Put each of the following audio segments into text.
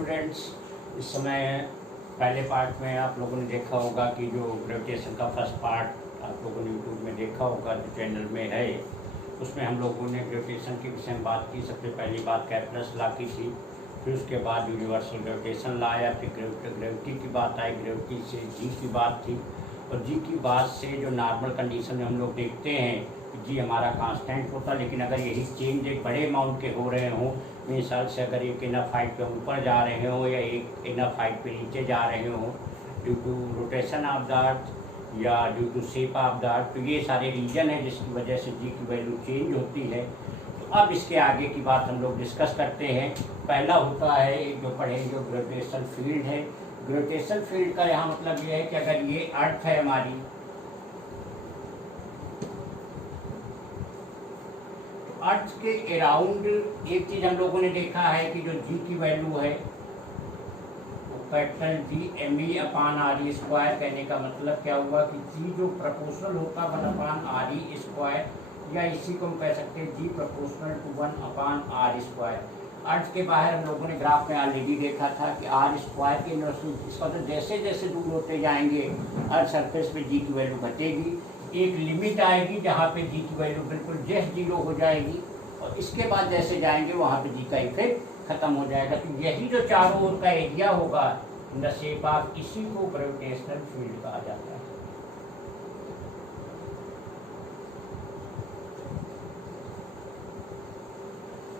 Students, इस समय पहले पार्ट में आप लोगों ने देखा होगा कि जो ग्रेविटेशन का फर्स्ट पार्ट आप लोगों ने यूट्यूब में देखा होगा, जो चैनल में है, उसमें हम लोगों ने ग्रेविटेशन के विषय में बात की। सबसे पहली बात कैल्कुलस लॉ की थी, फिर उसके बाद यूनिवर्सल ग्रेविटेशन लॉ आया, फिर ग्रेविटी की बात आई, ग्रेविटी से जी की बात थी, और जी की बात से जो नॉर्मल कंडीशन में हम लोग देखते हैं कि जी हमारा कांस्टेंट होता, लेकिन अगर यही चेंज एक बड़े अमाउंट के हो रहे हों, मिसाल से अगर एक इनफ हाइट पे ऊपर जा रहे हों या एक इनफ हाइट पे नीचे जा रहे हों due to rotation of the earth या due to shape of the earth, तो ये सारे रीजन है जिसकी वजह से जी की वैल्यू चेंज होती है। तो अब इसके आगे की बात हम लोग डिस्कस करते हैं। पहला होता है एक जो पढ़े जो ग्रेविटेशन फील्ड है। ग्रेविटेशन फील्ड का यहाँ मतलब ये है कि अगर ये अर्थ है हमारी, अर्थ के अराउंड एक चीज हम लोगों ने देखा है कि जो जी की वैल्यू है capital G M E upon R E square, कहने का मतलब क्या हुआ कि जी जो प्रोपोर्शनल होता 1 अपान आर ई स्क्वायर, या इसी को हम कह सकते हैं G proportional to 1 upon R square. Earth के बाहर हम लोगों ने ग्राफ में ऑलरेडी देखा था कि आर स्क्वायर के इसका तो जैसे जैसे दूर होते जाएंगे अर्थ सरफेस पे जी की वैल्यू घटेगी, एक लिमिट आएगी जहाँ पे जी की वैल्यू बिल्कुल जस्ट 0 हो जाएगी, और इसके बाद जैसे जाएंगे वहाँ पे जी का इफेक्ट खत्म हो जाएगा। तो यही जो चारों ओर का एरिया होगा इन द शेप ऑफ, इसी को ग्रेविटेशनल फील्ड कहा जाता है।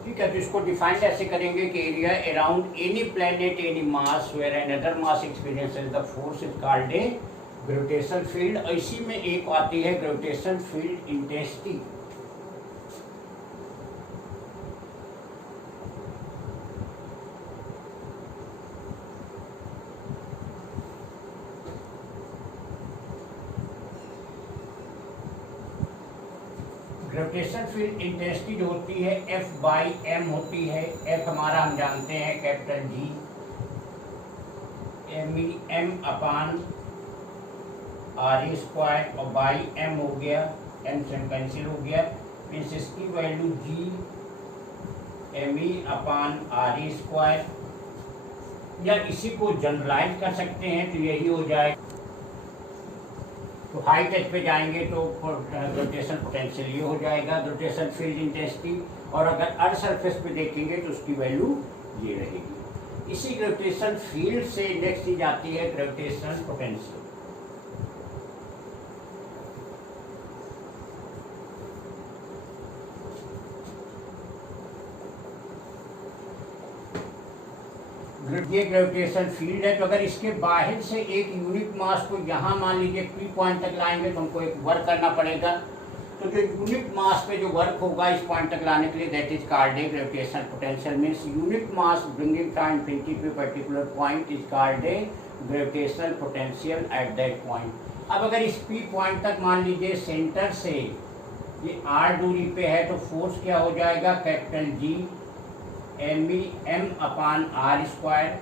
ठीक है, तो इसको डिफाइन ऐसे करेंगे कि area around any planet any mass where an other mass experiences the force is called a gravitational field. इसी में एक आती है gravitational field intensity. Gravitational field intensity जो होती है एफ बाई एम होती है। एफ हमारा हम जानते हैं capital G M E M upon R E square, और बाई एम हो गया, एम से कैंसिल हो गया, मीन्स इसकी value G M E upon R E square, या इसी को जनरलाइज कर सकते हैं तो यही हो जाए। तो हाई टच पे जाएंगे तो ग्रेविटेशन पोटेंशियल ये हो जाएगा ग्रेविटेशन फील्ड इंटेंसिटी, और अगर अर्थ सरफेस पे देखेंगे तो उसकी वैल्यू ये रहेगी। इसी ग्रेविटेशन फील्ड से नेक्स्ट चीज आती है ग्रेविटेशनल पोटेंशियल। ये ग्रेविटेशन फील्ड है, तो अगर इसके बाहर से एक यूनिट मास को यहाँ मान लीजिए पी पॉइंट तक लाएंगे तो हमको एक वर्क करना पड़ेगा। तो जो यूनिट मास पे जो वर्क होगा इस पॉइंट तक लाने के लिए, that is called a gravitational potential. Means unit mass bringing from infinity to particular point is called a gravitational potential at that point. अब अगर इस पी पॉइंट तक मान लीजिए सेंटर से ये आर दूरी पे है, तो फोर्स क्या हो जाएगा capital G M E M upon R square,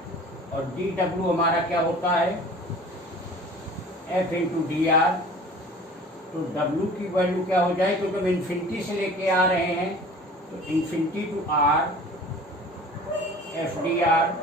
और डी डब्ल्यू हमारा क्या होता है एफ इंटू डी आर। तो डब्ल्यू की वैल्यू क्या हो जाए, क्योंकि हम इन्फिनिटी से लेके आ रहे हैं, तो infinity to R F D R,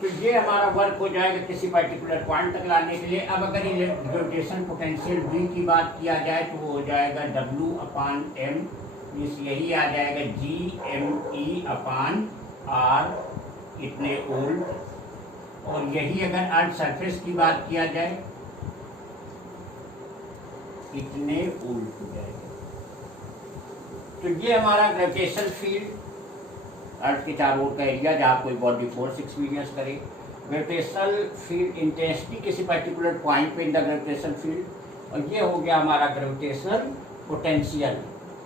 तो ये हमारा वर्क हो जाएगा किसी पर्टिकुलर पॉइंट तक लाने के लिए। अब अगर ग्रेविटेशन पोटेंशियल V की बात किया जाए तो वो हो जाएगा W अपान M, मीन्स यही आ जाएगा G M E upon R, इतने वोल्ट। और यही अगर अर्थ सरफेस की बात किया जाए इतने वोल्ट हो जाएगा। तो ये हमारा ग्रेविटेशन फील्ड अर्थ के चारों ओर का एरिया जहाँ कोई बॉडी फोर्स एक्सपीरियंस करे। ग्रेविटेशनल फील्ड इंटेंसिटी किसी पर्टिकुलर पॉइंट पे इन द ग्रेविटेशन फील्ड, और ये हो गया हमारा ग्रेविटेशनल पोटेंशियल।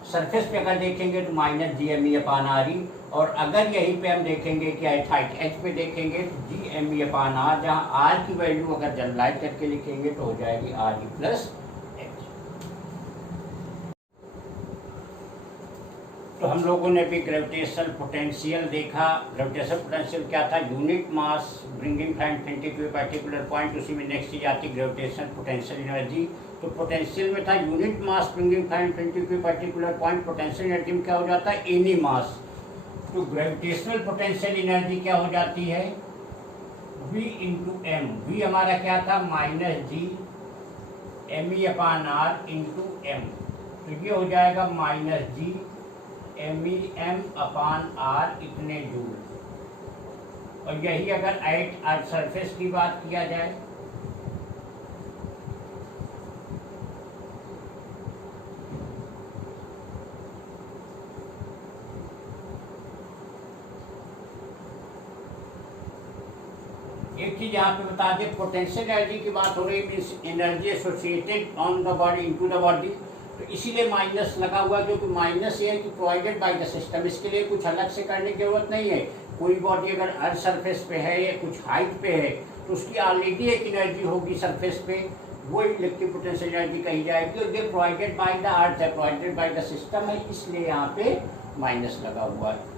सरफेस पे अगर देखेंगे तो minus G M E upon R ई, और अगर यहीं पे हम देखेंगे कि हाइट एच पे देखेंगे तो G M E upon R, जहाँ आर की वैल्यू अगर जनरलाइज करके लिखेंगे तो हो जाएगी आर ई प्लस एच। तो हम लोगों ने भी ग्रेविटेशनल पोटेंशियल देखा। ग्रेविटेशनल पोटेंशियल क्या था? Unit mass bringing from centre to a particular point. उसी में नेक्स्ट चीज आती ग्रेविटेशनल पोटेंशियल एनर्जी। तो पोटेंशियल में था unit mass bringing from centre to a particular point. Potential energy में क्या हो जाता है? Any mass. तो ग्रेविटेशनल पोटेंशियल एनर्जी क्या हो जाती है? V into M. वी हमारा क्या था? Minus G M E upon R into M. तो ये हो जाएगा minus G M E M upon R इतने जूल। और यही अगर एट अर्थ सरफेस की बात किया जाए, एक चीज यहाँ पे बता दें, पोटेंशियल एनर्जी की बात हो रही है, means energy associated on the body into the body. तो इसीलिए माइनस लगा हुआ है, क्योंकि माइनस ये है कि प्रोवाइडेड बाय द सिस्टम। इसके लिए कुछ अलग से करने की जरूरत नहीं है। कोई बॉडी अगर अर्थ सरफेस पे है या कुछ हाइट पे है तो उसकी ऑलरेडी एक एनर्जी होगी सरफेस पे, वो इलेक्ट्रिक पोटेंशियल एनर्जी कही जाएगी। और ये प्रोवाइडेड बाय द अर्थ है, प्रोवाइडेड बाय द सिस्टम है, इसलिए यहाँ पे माइनस लगा हुआ है।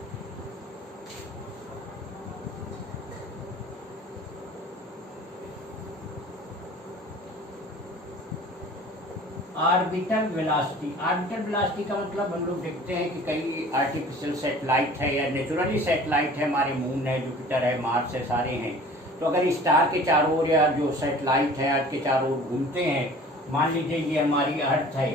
Orbital velocity. ऑर्बिटल वेलोसिटी का मतलब हम लोग देखते हैं कि कई आर्टिफिशियल सैटेलाइट है या नेचुरली सैटेलाइट है, हमारे मून है, जुपिटर है, मार्स है, सारे हैं। तो अगर स्टार के चारों ओर या जो सैटेलाइट है अर्थ के चारों ओर घूमते हैं, मान लीजिए ये हमारी अर्थ है,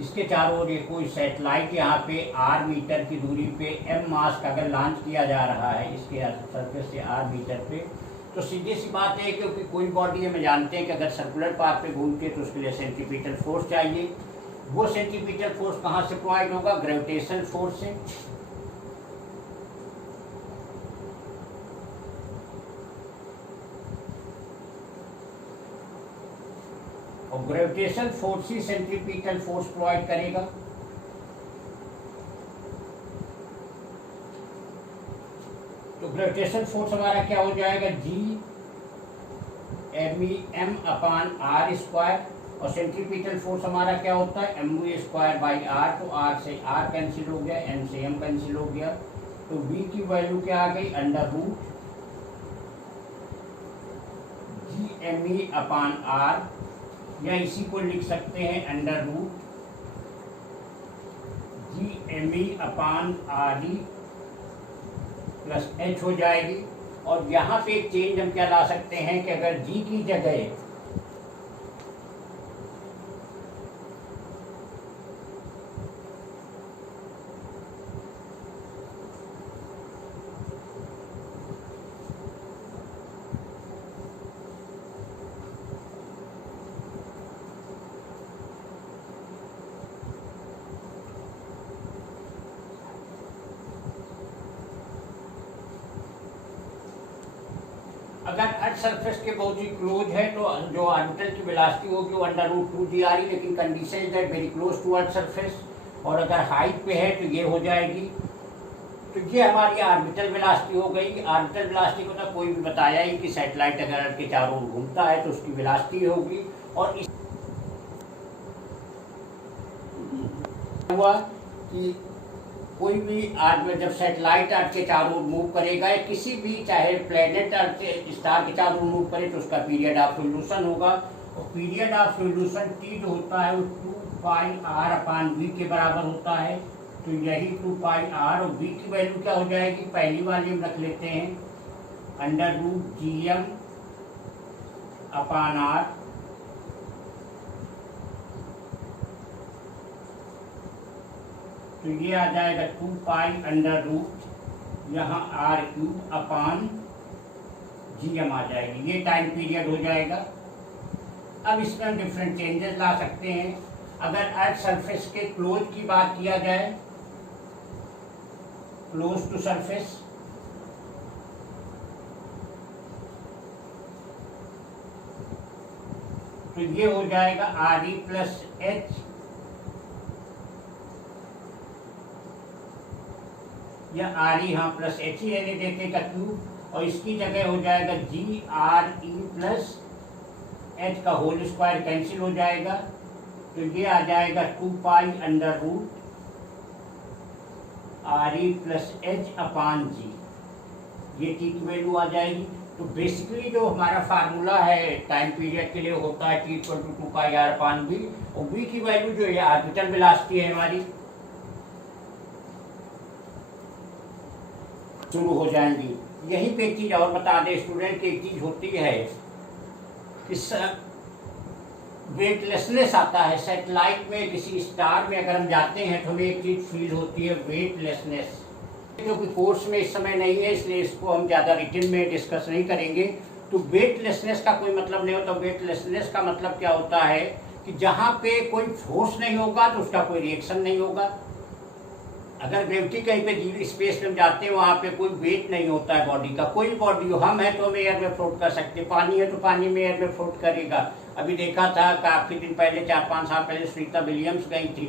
इसके चारों ओर ये कोई सैटेलाइट यहाँ पे आर मीटर की दूरी पे एम मास का अगर लॉन्च किया जा रहा है इसके सरफेस से आर मीटर पे, तो सीधी सी बात है क्योंकि कोई बॉडी हमें जानते हैं कि अगर सर्कुलर पाथ पे घूमती है तो उसके लिए सेंट्रीपिटल फोर्स चाहिए। वो सेंट्रीपिटल फोर्स कहाँ से प्रोवाइड होगा? ग्रेविटेशनल फोर्स से। और ग्रेविटेशनल फोर्स ही सेंट्रीपिटल फोर्स प्रोवाइड करेगा। तो ग्रेविटेशनल फोर्स हमारा क्या हो जाएगा? G M E M upon R square. और सेंट्रीपिटल फोर्स हमारा क्या होता है? M V square by R. तो आर से आर कैंसिल हो गया, एम से एम कैंसिल हो गया। तो वी की वैल्यू क्या आ गई? Under root G M E upon R, या इसी को लिख सकते हैं under root G M E upon R E plus H हो जाएगी। और यहाँ पे एक चेंज हम क्या ला सकते हैं कि अगर जी की जगह अगर अर्थ सरफेस के बहुत ही क्लोज है तो जो ऑर्बिटल की वेलोसिटी होगी वो अंडर रूट 2 जी आ रही, लेकिन condition is that very close to earth surface. और अगर हाइट पे है तो ये हो जाएगी। तो ये हमारी ऑर्बिटल वेलोसिटी हो गई। ऑर्बिटल वेलोसिटी को तो कोई भी बताया ही कि सैटेलाइट अगर अर्थ के चारों ओर घूमता है तो उसकी वेलोसिटी होगी। और इस हुआ कि कोई भी जब सैटेलाइट अर्थ के चारों ओर मूव करेगा, या किसी भी चाहे प्लेनेट अर्थ के स्टार के चारों ओर मूव करे, तो उसका पीरियड ऑफ रिवोल्यूशन होगा। और पीरियड ऑफ रिवोल्यूशन टी जो होता है वो 2 पाई आर अपान वी के बराबर होता है। तो यही 2 पाई आर, और वी की वैल्यू क्या हो जाएगी? पहली वाली हम रख लेते हैं under root G M upon R. तो ये आ जाएगा 2 पाई अंडर रूट यहाँ R cube upon G M आ जाएगी। ये टाइम पीरियड हो जाएगा। अब इसमें हम डिफरेंट चेंजेस ला सकते हैं। अगर अर्थ सरफेस के क्लोज की बात किया जाए, क्लोज टू सरफेस, तो ये हो जाएगा आर ई प्लस एच, या आर ई हाँ प्लस एच ही रहने देते का क्यूब, और इसकी जगह हो जाएगा G R E plus H का होल स्क्वायर कैंसिल हो जाएगा, तो ये आ जाएगा 2 pi under root R E plus H upon G, ये टी की वैल्यू आ जाएगी। तो बेसिकली जो हमारा फार्मूला है टाइम पीरियड के लिए होता है T equal to 2 pi R upon B, और बी की वैल्यू जो है ऑर्बिटल वेलोसिटी है हमारी, शुरू हो जाएंगी। यही पे एक चीज और बता दें स्टूडेंट की, एक चीज होती है इस वेटलेसनेस आता है सैटेलाइट में, किसी स्टार में अगर हम जाते हैं तो हमें एक चीज फील होती है वेटलेसनेस, क्योंकि कोर्स में इस समय नहीं है इसलिए इसको हम ज़्यादा रिटन में डिस्कस नहीं करेंगे। तो वेटलेसनेस का कोई मतलब नहीं होता। वेटलेसनेस का मतलब क्या होता है कि जहाँ पे कोई फोर्स नहीं होगा तो उसका कोई रिएक्शन नहीं होगा। अगर ग्रेविटी कहीं पे जीरो स्पेस में हम जाते हैं वहाँ पे कोई वेट नहीं होता है बॉडी का, कोई बॉडी हो, हम है तो हम एयर में फ्लोट कर सकते, पानी है तो पानी में एयर में फ्लोट करेगा। अभी देखा था काफ़ी दिन पहले 4-5 साल पहले सुनीता विलियम्स गई थी,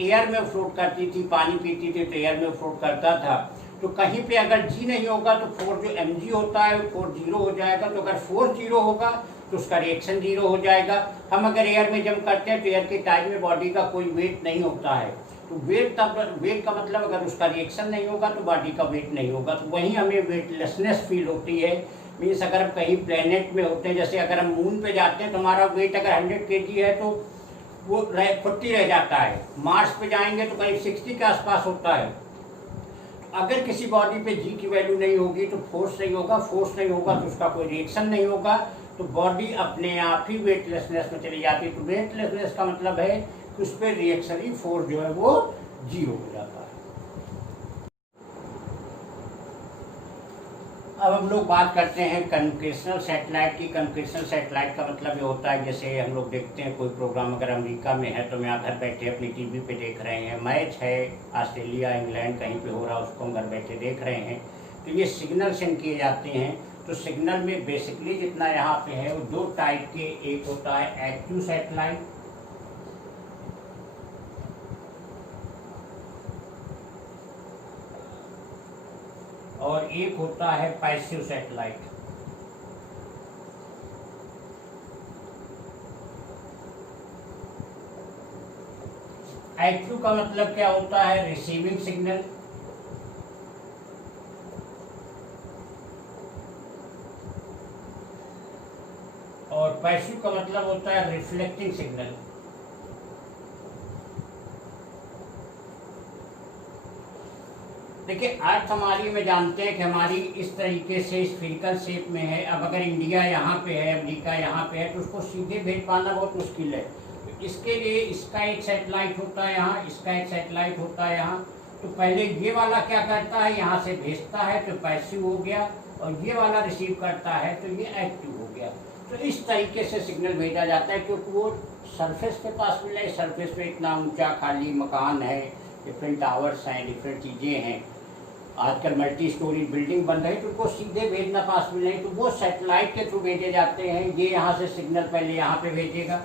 एयर में फ्लोट करती थी, पानी पीती थी तो एयर में फ्लोट करता था। तो कहीं पे अगर जी नहीं होगा तो फोर्स जो एम जी होता है वो फोर्स जीरो हो जाएगा, तो अगर फोर्स जीरो होगा तो उसका रिएक्शन जीरो हो जाएगा। हम अगर एयर में जंप करते हैं तो एयर के टाइम में बॉडी का कोई वेट नहीं होता है, तो वेट का मतलब अगर उसका रिएक्शन नहीं होगा तो बॉडी का वेट नहीं होगा, तो वहीं हमें वेटलेसनेस फील होती है। मीन्स अगर हम कहीं प्लेनेट में होते हैं, जैसे अगर हम मून पे जाते हैं तो हमारा वेट अगर 100 kg है तो वो 40 रह जाता है, मार्स पे जाएंगे तो करीब 60 के आसपास होता है। अगर किसी बॉडी पे जी की वैल्यू नहीं होगी तो फोर्स नहीं होगा, फोर्स नहीं होगा तो उसका कोई रिएक्शन नहीं होगा, तो बॉडी अपने आप ही वेटलेसनेस में चली जाती है। तो वेटलेसनेस का मतलब है कि उस पर रिएक्शनरी फोर्स जो है वो जीरो हो जाता है। अब हम लोग बात करते हैं कन्वेंशनल सैटेलाइट की। कन्वेंशनल सैटेलाइट का मतलब ये होता है जैसे हम लोग देखते हैं कोई प्रोग्राम अगर अमेरिका में है तो हम यहाँ घर बैठे अपनी टीवी पे देख रहे हैं, मैच है ऑस्ट्रेलिया इंग्लैंड कहीं पे हो रहा है उसको हम घर बैठे देख रहे हैं, तो ये सिग्नल सेंड किए जाते हैं। तो सिग्नल में बेसिकली जितना यहाँ पे है वो 2 टाइप के, एक होता है एक्टिव सैटेलाइट और एक होता है पैसिव सैटेलाइट। एक्टिव का मतलब क्या होता है, रिसीविंग सिग्नल, और पैसिव का मतलब होता है रिफ्लेक्टिंग सिग्नल। देखिए अर्थ हमारी में जानते हैं कि हमारी इस तरीके से स्फीरिकल शेप में है। अब अगर इंडिया यहाँ पे है, अमेरिका यहाँ पे है, तो उसको सीधे भेज पाना बहुत मुश्किल है। तो इसके लिए इसका एक सैटेलाइट होता है यहाँ, इसका एक सैटेलाइट होता है यहाँ। तो पहले ये वाला क्या करता है, यहाँ से भेजता है तो पैसिव हो गया, और ये वाला रिसीव करता है तो ये एक्टिव हो गया। तो इस तरीके से सिग्नल भेजा जाता है, क्योंकि वो सरफेस पे पास मिला है, सरफेस पे इतना ऊंचा खाली मकान है, डिफरेंट टावर्स हैं, डिफरेंट चीज़ें हैं, आजकल मल्टी स्टोरी बिल्डिंग बन रही, तो उनको सीधे भेजना पॉसिबल नहीं, तो वो सैटेलाइट के थ्रू भेजे जाते हैं। ये यहाँ से सिग्नल पहले यहाँ पे भेजेगा,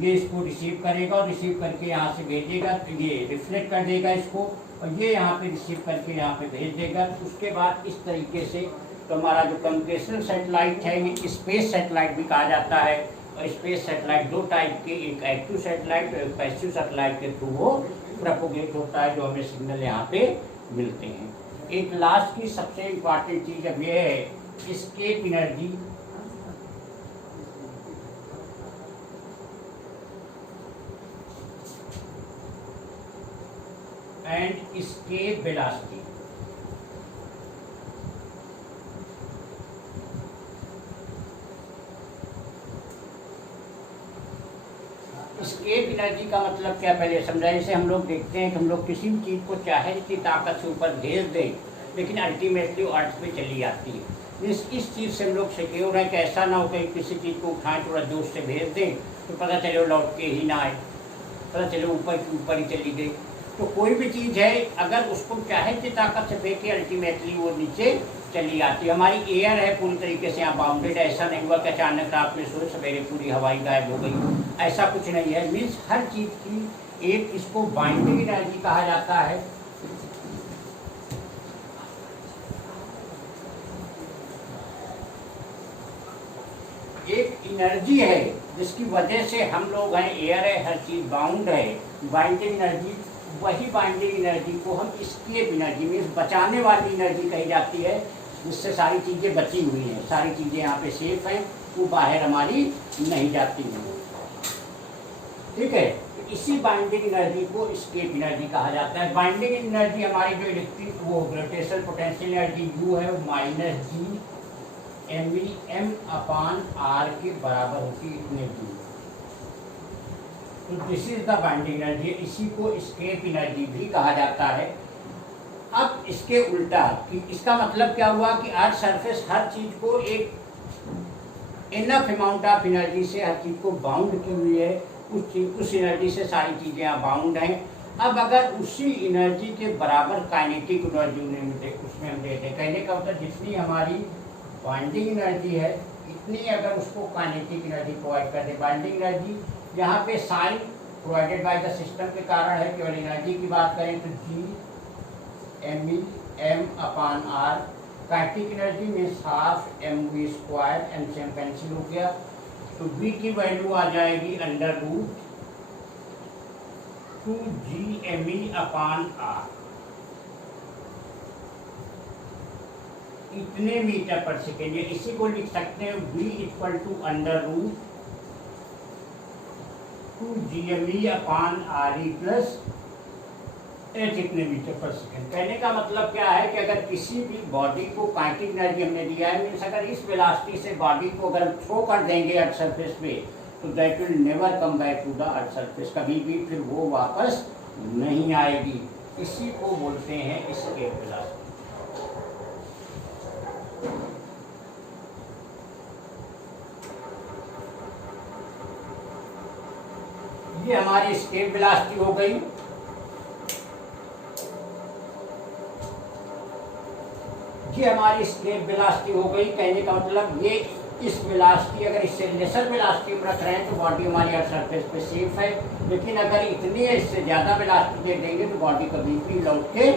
ये इसको रिसीव करेगा और रिसीव करके यहाँ से भेजेगा, तो ये रिफ्लेक्ट कर देगा इसको, और ये यहाँ पे रिसीव करके यहाँ पे भेज देगा। तो उसके बाद इस तरीके से तो हमारा जो कम्युनिकेशन सैटेलाइट है ये स्पेस सैटेलाइट भी कहा जाता है। और स्पेस सैटेलाइट 2 टाइप के, एक एक्टिव सैटेलाइट और एक पैसिव सैटेलाइट के थ्रू वो प्रोपोगेट होता है, जो हमें सिग्नल यहाँ पे मिलते हैं। एक लास्ट की सबसे इम्पॉर्टेंट चीज अब ये है escape energy and escape velocity. Escape energy का मतलब क्या पहले समझाइए। जैसे हम लोग देखते हैं कि हम लोग किसी भी चीज़ को चाहे जितनी ताकत से ऊपर भेज दें, लेकिन अल्टीमेटली अर्थ पे चली जाती है। इस चीज़ से हम लोग सिक्योर हैं कि ऐसा ना हो कि किसी चीज़ को उठाएं थोड़ा जोर से भेज दें तो पता चले वो लौट के ही ना आए, पता चले ऊपर की ऊपर ही चली गई। तो कोई भी चीज़ है अगर उसको चाहे जितनी ताकत से फेंके अल्टीमेटली वो नीचे चली आती है। हमारी एयर है पूरी तरीके से यहाँ बाउंडेड, ऐसा नहीं हुआ कि अचानक रात में सोए सवेरे पूरी हवाई गायब हो गई, ऐसा कुछ नहीं है। मीन्स हर चीज़ की एक, इसको बाइंडिंग एनर्जी कहा जाता है। एक एनर्जी है जिसकी वजह से हम लोग हैं, एयर है, हर चीज़ बाउंड है। बाइंडिंग एनर्जी, वही बाइंडिंग एनर्जी को हम एस्केप एनर्जी मीन्स बचाने वाली एनर्जी कही जाती है, जिससे सारी चीज़ें बची हुई हैं, सारी चीज़ें यहाँ पे सेफ हैं, वो बाहर हमारी नहीं जाती हैं। ठीक है, तो इसी बाइंडिंग एनर्जी को एस्केप एनर्जी कहा जाता है। बाइंडिंग एनर्जी हमारी जो इलेक्ट्रिक वो ग्रेविटेशनल पोटेंशियल एनर्जी यू है, वो -G m/r के बराबर होती है, इतने दूर। तो this is the binding energy, इसी को एस्केप एनर्जी भी कहा जाता है। अब इसके उल्टा कि इसका मतलब क्या हुआ कि अर्थ सरफेस हर चीज को एक इनफ अमाउंट ऑफ एनर्जी से हर चीज को बाउंड की हुई है, उस एनर्जी से सारी चीजें यहाँ बाउंड हैं। अब अगर उसी एनर्जी के बराबर काइनेटिक एनर्जी उसमें हम देते हैं, कहने का मतलब जितनी हमारी बाइंडिंग एनर्जी है इतनी अगर उसको काइनेटिक एनर्जी प्रोवाइड कर दे। बाइंडिंग एनर्जी यहाँ पे sign provided by the system के कारण है। केवल एनर्जी की बात करें तो G m/r, काइनेटिक एनर्जी में ½ mv², एम कैंसिल हो गया, तो V की वैल्यू आ जाएगी √2gme/r, इतने मीटर पर सेकेंड। इसी को लिख सकते हैं V = √2gme/re प्लस h, इतने मीटर पर सेकेंड। कहने का मतलब क्या है कि अगर किसी भी बॉडी को काइनेटिक एनर्जी हमने दिया है, मीन्स अगर इस वेलोसिटी से बॉडी को अगर थ्रो कर देंगे अर्थ सरफेस पे, तो that will never come back to the earth surface, कभी भी फिर वो वापस नहीं आएगी। इसी को बोलते हैं एस्केप वेलोसिटी। ये हमारी एस्केप वेलोसिटी हो गई। ये हमारी एस्केप वेलोसिटी हो गई। कहने का मतलब ये इस वेलोसिटी, अगर इससे लेसर वेलोसिटी में रख रहे हैं तो बॉडी हमारी अर्थ सरफेस पे सेफ है, लेकिन अगर इतनी इससे ज़्यादा वेलोसिटी दे देंगे तो बॉडी कभी भी लौट के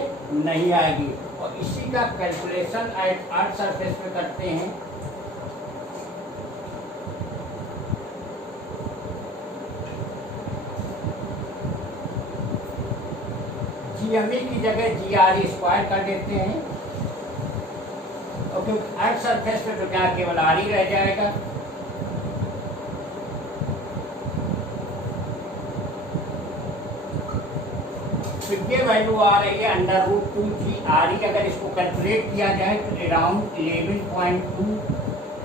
नहीं आएगी। और इसी का कैलकुलेशन अर्थ सरफेस पे करते हैं। GME की जगह GRE² कर देते हैं, और क्योंकि अर्थ सरफेस पे तो क्या केवल R ही रह जाएगा। तो ये वैल्यू आ रही है √2gRE। अगर इसको कैलकुलेट किया जाए तो अराउंड 11.2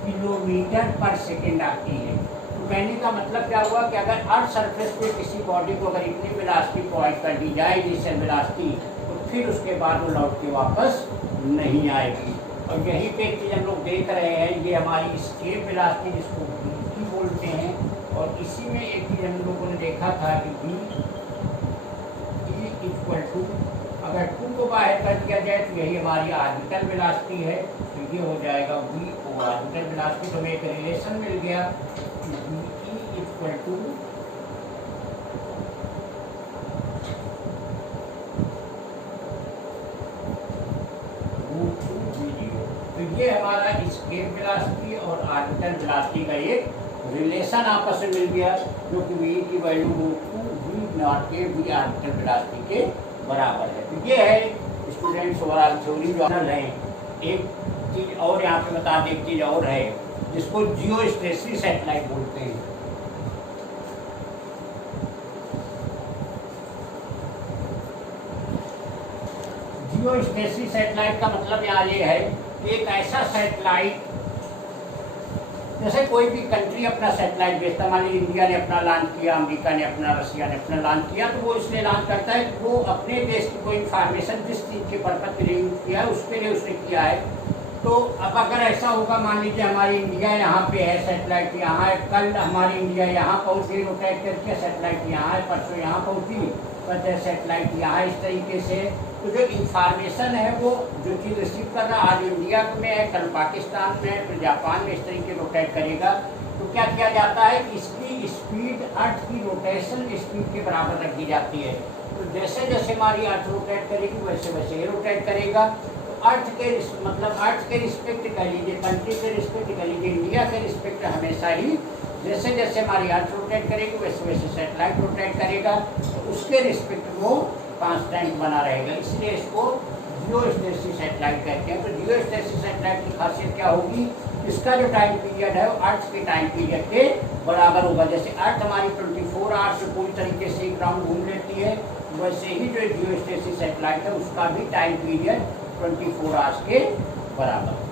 किलोमीटर पर सेकेंड आती है। तो कहने का मतलब क्या हुआ कि अगर अर्थ सरफेस पे किसी बॉडी को अगर इतनी वेलोसिटी प्रोवाइड कर दी जाए इनिशियल वेलोसिटी, तो फिर उसके बाद वो लौट के वापस नहीं आएगी। और यहीं पे एक चीज़ हम लोग देख रहे हैं, ये हमारी एस्केप वेलोसिटी जिसको V बोलते हैं। और इसी में एक चीज़ हम लोगों ने देखा था कि V = अगर 2 को बाहर कर दिया जाए तो यही हमारी ऑर्बिटल वेलोसिटी है, तो ये हो जाएगा V और ऑर्बिटल वेलोसिटी। तो हमें एक रिलेशन मिल गया V = तो ये हमारा एस्केप वेलोसिटी और ऑर्बिटल वेलोसिटी का एक रिलेशन आपस में मिल गया, जो कि V की वैल्यू √2v0 के V ऑर्बिटल वेलोसिटी के बराबर है। तो ये है स्टूडेंट्स ओवरऑल थ्योरी जो है। एक चीज़ और यहाँ पे बता दें, एक चीज़ और है जिसको जियोस्टेशनरी सैटेलाइट बोलते हैं। जियोस्टेशनरी सैटेलाइट का मतलब यहाँ ये है कि एक ऐसा सैटेलाइट, जैसे कोई भी कंट्री अपना सैटेलाइट भेजता, मान लीजिए इंडिया ने अपना लॉन्च किया, अमेरिका ने अपना, रशिया ने अपना लॉन्च किया, तो वो इसलिए लॉन्च करता है कि वो अपने देश की कोई इंफॉर्मेशन जिस चीज़ के पर्पज के लिए यूज किया है उसके लिए उसने किया है। तो अब अगर ऐसा होगा, मान लीजिए हमारी इंडिया यहाँ पे है, सैटेलाइट यहाँ है, कल हमारी इंडिया यहाँ पहुँच गई रोटेट करके, सैटेलाइट यहाँ है, परसों यहाँ पहुँची, कहते हैं सैटेलाइट यहाँ इस तरीके से। तो जो इंफॉर्मेशन है वो जो चीज़ रिसीव कर रहा आज इंडिया में है, कल पाकिस्तान में है, फिर जापान में इस तरीके रोटेट करेगा। तो क्या किया जाता है कि इसकी स्पीड अर्थ की रोटेशन स्पीड के बराबर रखी जाती है। तो जैसे जैसे हमारी अर्थ रोटेट करेगी वैसे वैसे ये रोटेट करेगा। तो अर्थ के मतलब अर्थ के रिस्पेक्ट कह लीजिए, कंट्री के रिस्पेक्ट कह लीजिए, इंडिया के रिस्पेक्ट हमेशा ही जैसे जैसे हमारी अर्थ रोटेट करेगी वैसे वैसे सैटेलाइट रोटेट करेगा। तो उसके रिस्पेक्ट वो कांस्टेंट बना रहेगा, इसलिए इसको जियोस्टेसिस सैटेलाइट कहते हैं। तो जियोस्टेसिस सैटेलाइट की खासियत क्या होगी, इसका जो टाइम पीरियड है वो अर्थ के टाइम पीरियड के बराबर होगा। जैसे अर्थ हमारी 24 आवर्स से पूरी तरीके से एक राउंड घूम लेती है, वैसे ही जो जियोस्टेसिस सैटेलाइट है उसका भी टाइम पीरियड 24 आवर्स के बराबर।